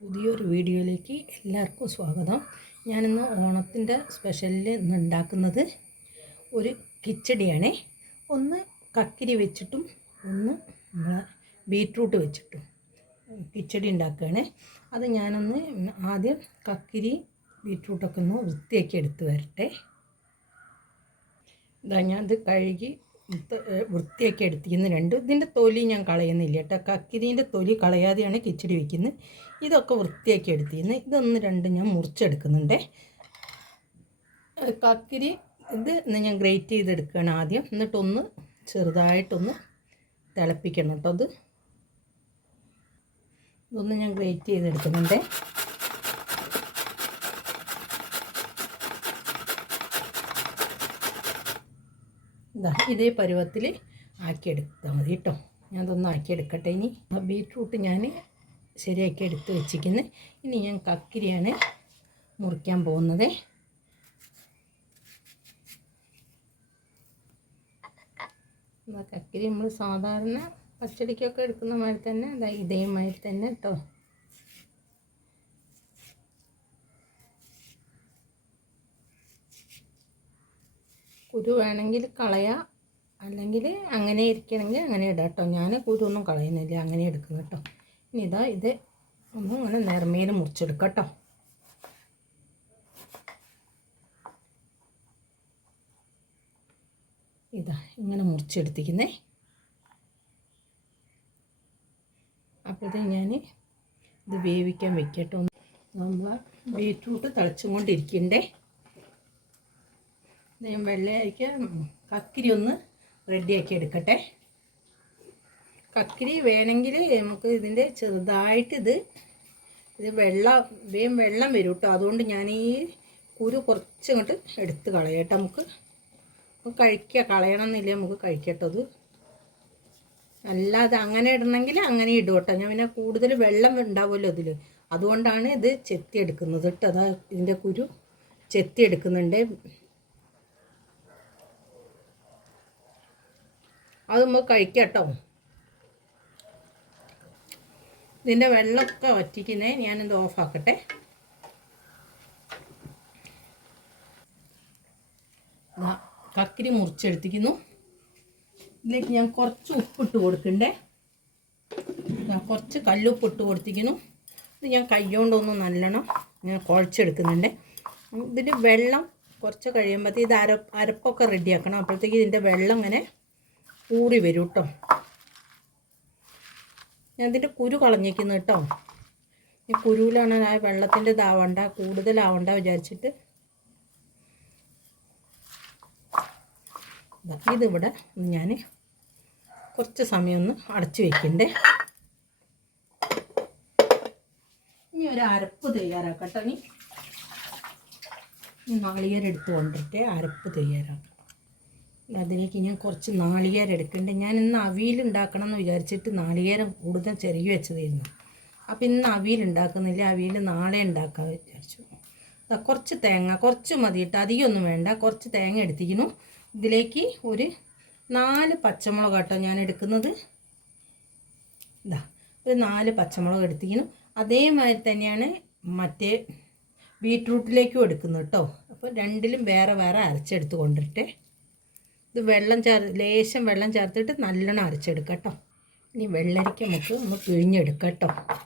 പുതിയൊരു വീഡിയോയിലേക്ക് എല്ലാവർക്കും സ്വാഗതം. ഞാനിന്ന് ഓണത്തിന്റെ സ്പെഷ്യലിൽ ഇന്ന് ഉണ്ടാക്കുന്നത് ഒരു കിച്ചടിയാണ്. ഒന്ന് കക്കിരി വെച്ചിട്ടും ഒന്ന് നമ്മളെ ബീട്രൂട്ട് വെച്ചിട്ടും കിച്ചടി ഉണ്ടാക്കുകയാണ്. അത് ഞാനൊന്ന് ആദ്യം കക്കിരി ബീട്രൂട്ടൊക്കെ ഒന്ന് വൃത്തിയാക്കി എടുത്ത് വരട്ടെ. ഇതാ ഞാനത് കഴുകി വൃത്തിയാക്കി എടുത്തിരിക്കുന്ന. രണ്ട് ഇതിന്റെ തൊലി ഞാൻ കളയുന്നില്ല കേട്ടോ. കക്കിരീന്റെ തൊലി കളയാതെയാണ് കിച്ചടി വയ്ക്കുന്നത് ഇതൊക്കെ വൃത്തിയാക്കി എടുത്തിരുന്നു ഇതൊന്ന് രണ്ട് ഞാൻ മുറിച്ചെടുക്കുന്നുണ്ട്. കക്കിരി ഇത് ഞാൻ ഗ്രേറ്റ് ചെയ്തെടുക്കുകയാണ് ആദ്യം. എന്നിട്ടൊന്ന് ചെറുതായിട്ടൊന്ന് തിളപ്പിക്കണം കേട്ടോ. അത് ഇതൊന്ന് ഞാൻ ഗ്രേറ്റ് ചെയ്തെടുക്കുന്നുണ്ട്. ഇതാ ഇതേ പരുവത്തിൽ ആക്കിയെടുത്താൽ മതി കേട്ടോ. ഞാൻ ഇതൊന്ന് ആക്കിയെടുക്കട്ടെ ഇനി. ആ ഞാൻ ശരിയാക്കി എടുത്ത് വെച്ചിരിക്കുന്നത് ഇനി ഞാൻ കക്കിരിയാണ് മുറിക്കാൻ പോകുന്നത്. കക്കിരി നമ്മൾ സാധാരണ പച്ചടിക്കൊക്കെ എടുക്കുന്ന മാതിരി തന്നെ. ഇതേ ഇതേമാതിരി തന്നെ കേട്ടോ. കുരു വേണമെങ്കിൽ കളയാം. അല്ലെങ്കിൽ അങ്ങനെ ഇരിക്കണമെങ്കിൽ അങ്ങനെ ഇടാം കേട്ടോ. ഞാൻ കുരു ഒന്നും കളയുന്നില്ല. അങ്ങനെ എടുക്കുന്നു കേട്ടോ. ഇനി ഇതാ ഇത് ഒന്ന് അങ്ങനെ നേർമയിൽ മുറിച്ചെടുക്കാം കേട്ടോ. ഇതാ ഇങ്ങനെ മുറിച്ചെടുത്തിരിക്കുന്നേ. അപ്പോഴത്തേ ഞാൻ ഇത് വേവിക്കാൻ വെക്കട്ടോ നമ്മൾ ബീറ്റ്റൂട്ട് തിളച്ചും കൊണ്ടിരിക്കണ്ടേ? ഞാൻ വെള്ളരിക്ക കക്കിരി ഒന്ന് റെഡിയാക്കി എടുക്കട്ടെ. കക്കിരി വേണമെങ്കിൽ നമുക്ക് ഇതിന്റെ ചെറുതായിട്ട് ഇത് ഇത് വെള്ളം വേഗം വെള്ളം വരും കേട്ടോ. അതുകൊണ്ട് ഞാൻ ഈ കുരു കുറച്ചിങ്ങോട്ട് എടുത്ത് കളയട്ടെ നമുക്ക്. കഴിക്കുക കളയണം എന്നില്ല നമുക്ക് കഴിക്കട്ടോ അത്. അല്ലാതെ അങ്ങനെ ഇടണമെങ്കിൽ അങ്ങനെ ഇടും കേട്ടോ. ഞാൻ പിന്നെ കൂടുതൽ വെള്ളം ഉണ്ടാവുമല്ലോ ഇതിൽ അതുകൊണ്ടാണ് ഇത് ചെത്തി എടുക്കുന്നത് കേട്ടോ. അതാ ഇതിന്റെ കുരു ചെത്തി അത് നമുക്ക് കഴിക്കാം കേട്ടോ ഇതിന്റെ വെള്ളമൊക്കെ വറ്റിക്കുന്നേ ഞാനിത് ഓഫാക്കട്ടെ കക്കിരി മുറിച്ചെടുത്തിക്കുന്നു ഇതിലേക്ക് ഞാൻ കുറച്ച് ഉപ്പിട്ട് കൊടുക്കണ്ടേ? ഞാൻ കുറച്ച് കല്ലുപ്പ് ഇട്ട് കൊടുത്തിരിക്കുന്നു. ഇത് ഞാൻ കൈകൊണ്ടൊന്ന് നല്ലോണം ഞാൻ കുഴച്ചെടുക്കുന്നുണ്ട്. ഇതിന്റെ വെള്ളം കുറച്ച് കഴിയുമ്പോഴത്തേക്ക് ഇത് അര അരപ്പൊക്കെ റെഡിയാക്കണം അപ്പോഴത്തേക്ക് ഇതിന്റെ വെള്ളം ഇങ്ങനെ കൂടി വരും കേട്ടോ ഞാൻ ഇതിന്റെ കുരു കളഞ്ഞിരിക്കുന്നു കേട്ടോ ഈ കുരുവിലാണ് ആ വെള്ളത്തിന്റെ ഇതാവണ്ട കൂടുതലാവണ്ട വിചാരിച്ചിട്ട്. ഇതിവിടെ ഞാൻ കുറച്ച് സമയം ഒന്ന് അടച്ചു വെക്കണ്ടേ. ഇനി ഒരു അരപ്പ് തയ്യാറാക്കട്ടോ. നീ നാളികേരെടുത്ത് കൊണ്ടിട്ട് അരപ്പ് തയ്യാറാക്കാം. അതിലേക്ക് ഞാൻ കുറച്ച് നാളികേരം എടുക്കണ്ടേ. ഞാൻ ഇന്ന് അവിയൽ ഉണ്ടാക്കണം എന്ന് വിചാരിച്ചിട്ട് നാളികേരം കൂടുതൽ ചെറിയ വെച്ചതായിരുന്നു. അപ്പം ഇന്ന് അവിയൽ ഉണ്ടാക്കുന്നില്ല. അവിയൽ നാളെ ഉണ്ടാക്കാൻ വിചാരിച്ചു. കുറച്ച് തേങ്ങ കുറച്ച് മതി കേട്ടോ അധികമൊന്നും വേണ്ട. കുറച്ച് തേങ്ങ എടുത്തിരിക്കുന്നു. ഇതിലേക്ക് ഒരു നാല് പച്ചമുളക് കേട്ടോ ഞാൻ എടുക്കുന്നത്. ഇതാ ഒരു നാല് പച്ചമുളക് എടുത്തിരിക്കുന്നു. അതേമാതിരി തന്നെയാണ് മറ്റേ ബീട്രൂട്ടിലേക്കും എടുക്കുന്നത് കേട്ടോ അപ്പോൾ രണ്ടിലും വേറെ വേറെ അരച്ചെടുത്ത് കൊണ്ടിട്ടെ ഇത് വെള്ളം ചേർ ലേശം വെള്ളം ചേർത്തിട്ട് നല്ലോണം അരച്ചെടുക്കട്ടോ കേട്ടോ. ഇനി വെള്ളരിക്ക നമുക്ക് ഒന്ന് പിഴിഞ്ഞെടുക്കട്ടോ കേട്ടോ.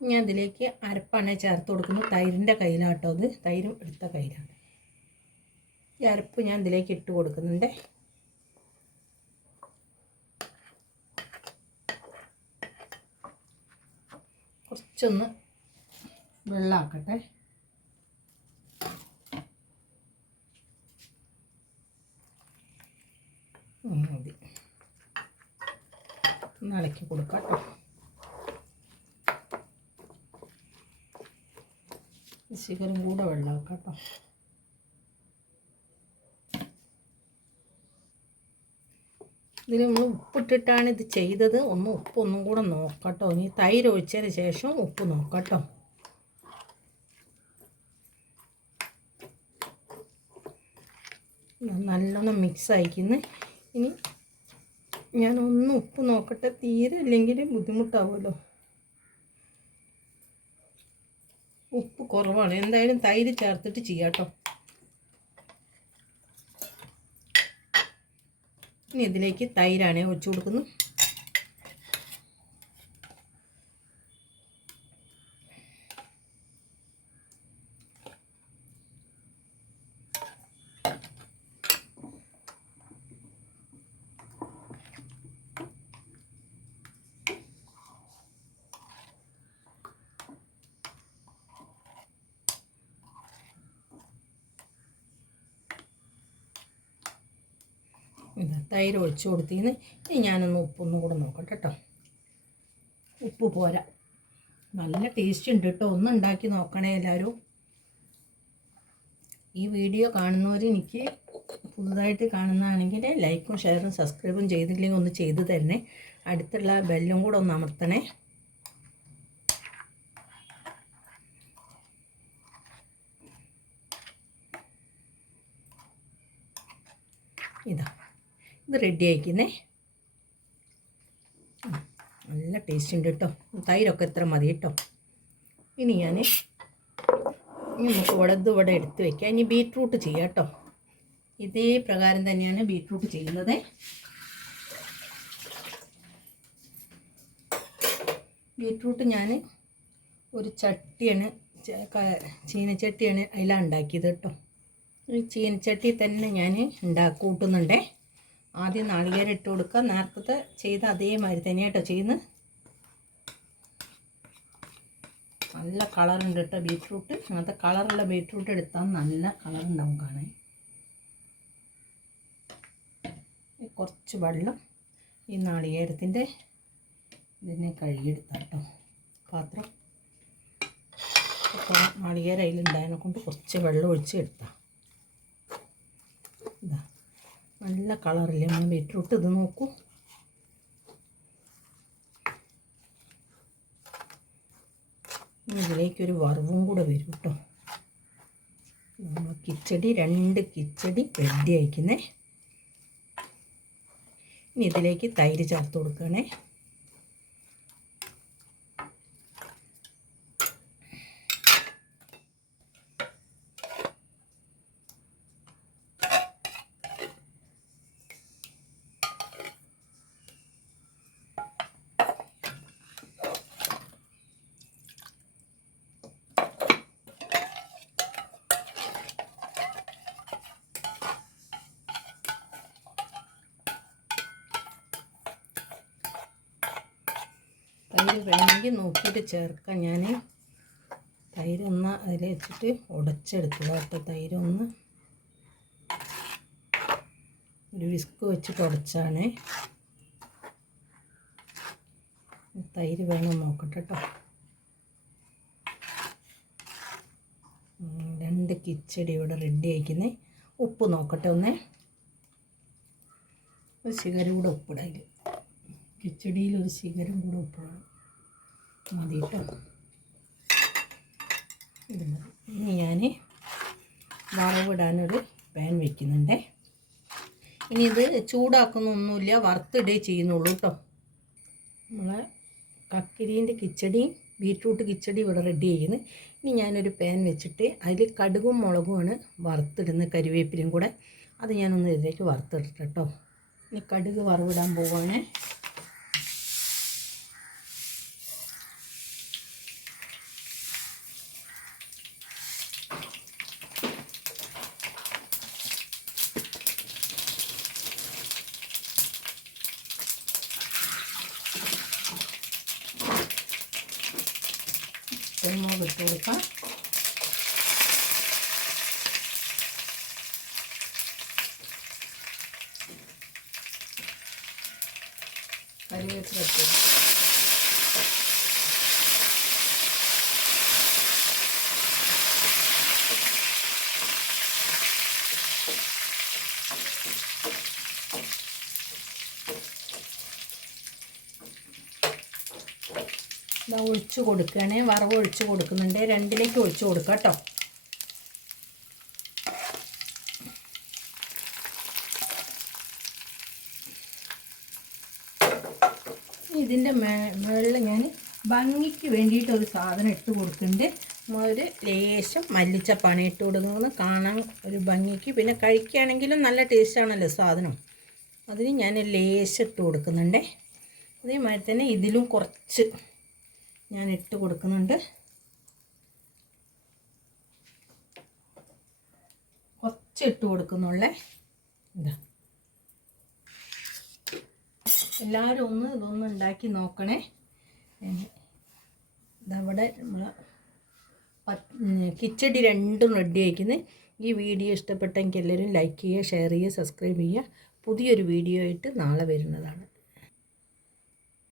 ഞാൻ അതിലേക്ക് അരപ്പാണ് ചേർത്ത് കൊടുക്കുന്നത്. തൈരിന്റെ കയ്യിലാട്ടോ അത് തൈരും എടുത്ത കയ്യിലാണ്. ഈ അരപ്പ് ഞാൻ ഇതിലേക്ക് ഇട്ട് കൊടുക്കുന്നുണ്ട്. കുറച്ചൊന്ന് വെള്ളമാക്കട്ടെ. മതി. ഒന്ന് കൊടുക്കാം കേട്ടോ. ശിഖരം കൂടെ വെള്ളമാക്കാം കേട്ടോ. ഇതിൽ നമ്മൾ ഉപ്പിട്ടിട്ടാണ് ഇത് ചെയ്തത്. ഒന്ന് ഉപ്പ് ഒന്നും കൂടെ നോക്കട്ടോ ഇനി തൈര് ഒഴിച്ചതിന് ശേഷം ഉപ്പ് നോക്കട്ടോ നല്ലോണം മിക്സ് അയക്കുന്നു ഇനി ഞാൻ ഒന്ന് ഉപ്പ് നോക്കട്ടെ. തീരെ ഇല്ലെങ്കിൽ ബുദ്ധിമുട്ടാവുമല്ലോ. ഉപ്പ് കുറവാണ്. എന്തായാലും തൈര് ചേർത്തിട്ട് ചെയ്യാട്ടോ. ഇനി ഇതിലേക്ക് തൈരാണ് ഒഴിച്ചു കൊടുക്കുന്നത് തൈര് ഒഴിച്ചു കൊടുത്തിന്ന്. ഇനി ഞാനൊന്ന് ഉപ്പൊന്നും കൂടെ നോക്കട്ടെ കേട്ടോ. ഉപ്പ് പോരാ. നല്ല ടേസ്റ്റ് ഉണ്ട് കേട്ടോ. ഒന്ന് ഉണ്ടാക്കി നോക്കണേ എല്ലാവരും ഈ വീഡിയോ കാണുന്നവർ എനിക്ക് പുതുതായിട്ട് കാണുന്നതാണെങ്കിൽ ലൈക്കും ഷെയറും സബ്സ്ക്രൈബും ചെയ്തില്ലെങ്കിൽ ഒന്ന് ചെയ്തു തരണേ. അടുത്തുള്ള ബെല്ലും കൂടെ ഒന്ന് അമർത്തണേ. ഇതാ. ഇത് റെഡി ആയിക്കുന്നേ. നല്ല ടേസ്റ്റ് ഉണ്ട് കേട്ടോ തൈരൊക്കെ എത്ര മതി കേട്ടോ ഇനി ഞാൻ നമുക്ക് ഉടത് ഇവിടെ എടുത്ത് വെക്കാം. ഇനി ബീറ്റ്റൂട്ട് ചെയ്യാം കേട്ടോ ഇതേ പ്രകാരം തന്നെയാണ് ബീറ്റ്റൂട്ട് ചെയ്യുന്നത്. ബീറ്റ്റൂട്ട് ഞാൻ ഒരു ചട്ടിയാണ് ചീനച്ചട്ടിയാണ് അതിലാണ് ഉണ്ടാക്കിയത് കേട്ടോ ഈ ചീനച്ചട്ടി തന്നെ ഞാൻ ഉണ്ടാക്കൂട്ടുന്നുണ്ടേ. ആദ്യം നാളികേരം ഇട്ട് കൊടുക്കുക. നേരത്തെ ചെയ്ത അതേമാതിരി തന്നെ കേട്ടോ ചെയ്യുന്നത്. നല്ല കളറുണ്ട് കേട്ടോ ബീട്രൂട്ട് അങ്ങനത്തെ കളറുള്ള ബീറ്റ്റൂട്ട് എടുത്താൽ നല്ല കളറുണ്ടാവും കാണാൻ. കുറച്ച് വെള്ളം ഈ നാളികേരത്തിന്റെ ഇതിനെ കഴുകിയെടുത്താൽ കേട്ടോ. പാത്രം. നാളികേരം അതിലുണ്ടായതിനെ കൊണ്ട് കുറച്ച് വെള്ളം ഒഴിച്ച് എടുത്താൽ ഇതാ നല്ല കളറില്ലേ നമ്മൾ ബീട്രൂട്ട് ഇത് നോക്കൂ. ഇതിലേക്കൊരു വറവും കൂടെ വരും കേട്ടോ. നമ്മൾ കിച്ചടി രണ്ട് കിച്ചടി റെഡി അയക്കുന്നേ ഇനി ഇതിലേക്ക് തൈര് ചേർത്ത് കൊടുക്കണേ. തൈര് വേണമെങ്കിൽ നോക്കിയിട്ട് ചേർക്കാം. ഞാൻ തൈരൊന്ന് അതിൽ വെച്ചിട്ട് ഉടച്ചെടുക്കുക കേട്ടോ തൈരൊന്ന് ഒരു വിസ്ക് വെച്ചിട്ട് ഉടച്ചാണ്. തൈര് വേണം നോക്കട്ടെ കേട്ടോ രണ്ട് കിച്ചടി ഇവിടെ റെഡി ആയിക്കുന്നേ. ഉപ്പ് നോക്കട്ടെ ഒന്നേ. ഒരു ശിഖരം കൂടെ ഉപ്പിടാം അതിൽ കിച്ചടിയിൽ ഒരു ശിഖരം കൂടെ ഉപ്പിടണം മതി കേട്ടോ മതി. ഇനി ഞാൻ വറവിടാനൊരു പാൻ വെക്കുന്നുണ്ടേ. ഇനി ഇത് ചൂടാക്കുന്നൊന്നുമില്ല വറുത്തിടേ ചെയ്യുന്നുള്ളൂ കേട്ടോ നമ്മളെ കക്കിരീന്റെ കിച്ചടിയും ബീറ്റ്റൂട്ട് കിച്ചടി ഇവിടെ റെഡി ചെയ്യുന്നു. ഇനി ഞാനൊരു പാൻ വെച്ചിട്ട് അതിൽ കടുകും മുളകുമാണ് വറുത്തിടുന്നത് കരിവേപ്പിലും കൂടെ. അത് ഞാനൊന്ന് ഇതിലേക്ക് വറുത്തിടട്ടെ ഇനി കടുക് വറവിടാൻ പോവാണ് കുരുമുളക് ഇട്ട് കൊടുക്കാം കരിവേപ്പില ഇട്ട് കൊടുക്കാം ഇതാ ഒഴിച്ചു കൊടുക്കുകയാണേ. വറവ് ഒഴിച്ച് കൊടുക്കുന്നുണ്ട്. രണ്ടിലേക്ക് ഒഴിച്ചു കൊടുക്കാം കേട്ടോ. ഇതിന്റെ മുകളിൽ ഞാൻ ഭംഗിക്ക് വേണ്ടിയിട്ട് ഒരു സാധനം ഇട്ട് കൊടുക്കുന്നുണ്ട്. ഒരു ലേശം മല്ലിച്ചപ്പാണ് ഇട്ട് കൊടുക്കുന്നത്. കാണാൻ ഒരു ഭംഗിക്ക്. പിന്നെ കഴിക്കുകയാണെങ്കിലും നല്ല ടേസ്റ്റാണല്ലോ സാധനം. അതിന് ഞാൻ ലേശം ഇട്ട് കൊടുക്കുന്നുണ്ടേ. അതേമാതിരി തന്നെ ഇതിലും കുറച്ച് ഞാൻ ഇട്ട് കൊടുക്കുന്നുണ്ട്. കുറച്ച് ഇട്ട് കൊടുക്കുന്നുള്ളേ. ഇതാ. എല്ലാവരും ഒന്ന് ഇതൊന്ന് ഉണ്ടാക്കി നോക്കണേ. ഇതവിടെ നമ്മൾ കിച്ചടി രണ്ടും റെഡി ആയിക്കുന്നത് ഈ വീഡിയോ ഇഷ്ടപ്പെട്ടെങ്കിൽ എല്ലാവരും ലൈക്ക് ചെയ്യുക ഷെയർ ചെയ്യുക സബ്സ്ക്രൈബ് ചെയ്യുക. പുതിയൊരു വീഡിയോ ആയിട്ട് നാളെ വരുന്നതാണ്.